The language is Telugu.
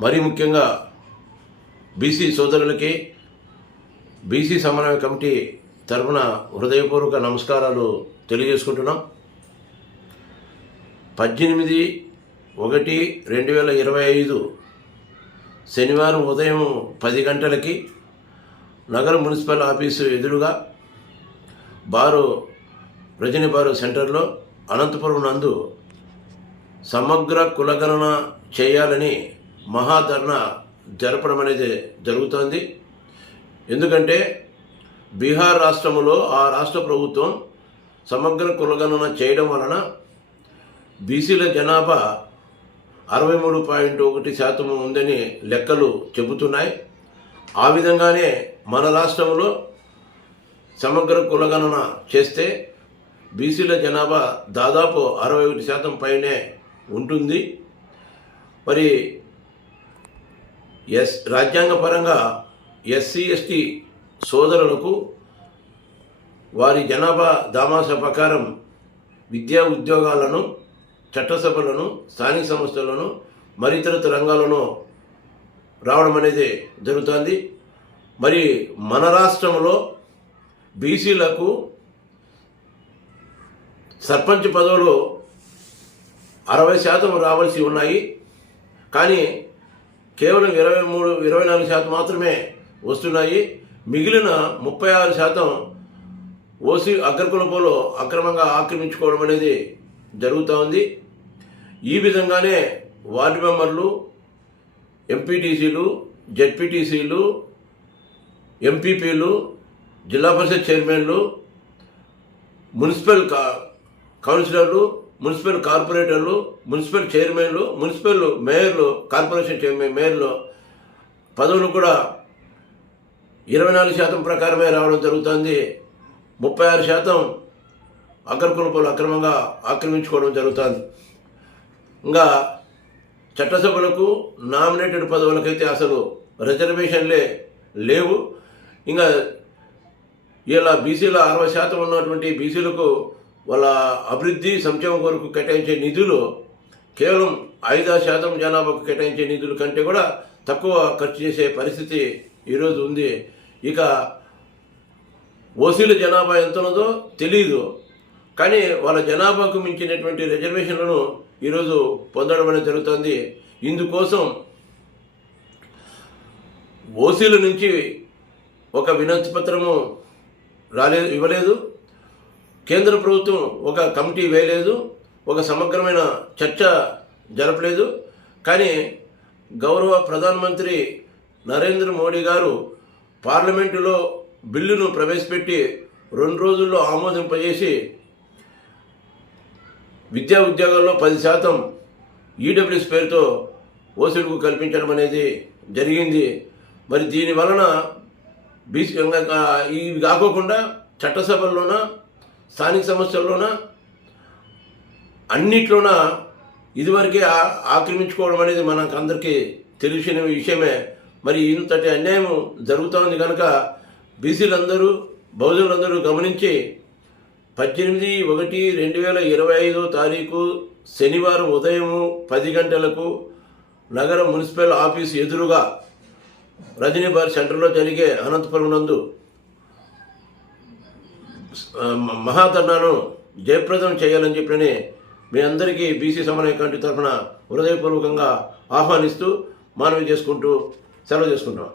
మరీ ముఖ్యంగా బీసీ సోదరులకి బీసీ సమన్వయ కమిటీ తరఫున హృదయపూర్వక నమస్కారాలు తెలియజేసుకుంటున్నాం. పద్దెనిమిది ఒకటి రెండు వేల ఇరవై ఐదు శనివారం ఉదయం పది గంటలకి నగర మున్సిపల్ ఆఫీసు ఎదురుగా బారు రజని బారు సెంటర్లో అనంతపురం నందు సమగ్ర కులగణన చేయాలని మహాధర్ణ జరపడం అనేది జరుగుతోంది. ఎందుకంటే బీహార్ రాష్ట్రంలో ఆ రాష్ట్ర ప్రభుత్వం సమగ్ర కులగణన చేయడం వలన బీసీల జనాభా అరవై మూడు పాయింట్ ఒకటి శాతం ఉందని లెక్కలు చెబుతున్నాయి. ఆ విధంగానే మన రాష్ట్రంలో సమగ్ర కులగణన చేస్తే బీసీల జనాభా దాదాపు అరవై ఒకటి శాతం పైనే ఉంటుంది. మరి ఎస్ రాజ్యాంగపరంగా ఎస్సీ ఎస్టీ సోదరులకు వారి జనాభా దామాస ప్రకారం విద్యా ఉద్యోగాలను చట్టసభలను స్థానిక సంస్థలను మరి రంగాలను రావడం అనేది జరుగుతుంది. మరి మన రాష్ట్రంలో బీసీలకు సర్పంచ్ పదవులు అరవై శాతం రావాల్సి ఉన్నాయి. కానీ కేవలం ఇరవై మూడు ఇరవై నాలుగు శాతం మాత్రమే వస్తున్నాయి. మిగిలిన ముప్పై ఆరు శాతం ఓసీ అగ్రకులపోలో అక్రమంగా ఆక్రమించుకోవడం అనేది జరుగుతూ ఉంది. ఈ విధంగానే వార్డు మెంబర్లు ఎంపీటీసీలు జెడ్పీటీసీలు ఎంపీపీలు జిల్లా పరిషత్ చైర్మన్లు మున్సిపల్ కా కౌన్సిలర్లు మున్సిపల్ కార్పొరేటర్లు మున్సిపల్ చైర్మన్లు మున్సిపల్ మేయర్లు కార్పొరేషన్ చైర్మన్ మేయర్లు పదవులు కూడా ఇరవై నాలుగు శాతం ప్రకారమే రావడం జరుగుతుంది. ముప్పై ఆరు శాతం అగ్రకులపలు అక్రమంగా ఆక్రమించుకోవడం జరుగుతుంది. ఇంకా చట్టసభలకు నామినేటెడ్ పదవులకైతే అసలు రిజర్వేషన్లే లేవు. ఇంకా ఇలా బీసీల అరవై శాతం ఉన్నటువంటి బీసీలకు వాళ్ళ అభివృద్ధి సంక్షేమం కొరకు కేటాయించే నిధులు కేవలం ఐదు శాతం జనాభాకు కేటాయించే నిధుల కంటే కూడా తక్కువ ఖర్చు చేసే పరిస్థితి ఈరోజు ఉంది. ఇక ఓసీల జనాభా ఎంత ఉన్నదో తెలియదు కానీ వాళ్ళ జనాభాకు మించినటువంటి రిజర్వేషన్లను ఈరోజు పొందడం అనేది జరుగుతుంది. ఇందుకోసం ఓసీల నుంచి ఒక వినతి పత్రము రాలేదు ఇవ్వలేదు. కేంద్ర ప్రభుత్వం ఒక కమిటీ వేయలేదు ఒక సమగ్రమైన చర్చ జరపలేదు. కానీ గౌరవ ప్రధానమంత్రి నరేంద్ర మోడీ గారు పార్లమెంటులో బిల్లును ప్రవేశపెట్టి రెండు రోజుల్లో ఆమోదింపజేసి విద్యా ఉద్యోగాల్లో పది శాతం ఈడబ్ల్యూఎస్ పేరుతో ఓసీలకు కల్పించడం అనేది జరిగింది. మరి దీని వలన బీసీ ఇవి కాకోకుండా చట్టసభల్లోన స్థానిక సంస్థల్లోన అన్నిట్లోన? ఇదివరకే ఆక్రమించుకోవడం అనేది మనకు అందరికీ తెలిసిన విషయమే. మరి ఇంతటి అన్యాయం జరుగుతోంది కనుక బీసీలందరూ బహుజనులందరూ గమనించి పద్దెనిమిది ఒకటి రెండు వేల ఇరవై ఐదో తారీఖు శనివారం ఉదయం పది గంటలకు నగర మున్సిపల్ ఆఫీస్ ఎదురుగా రజనీబార్ సెంటర్లో జరిగే అనంతపురం నందు మహాధర్నాను జయప్రదం చేయాలని చెప్పని మీ అందరికీ బీసీ సమన్వయ కమిటీ తరఫున హృదయపూర్వకంగా ఆహ్వానిస్తూ మనవి చేసుకుంటూ సెలవు చేసుకుంటాం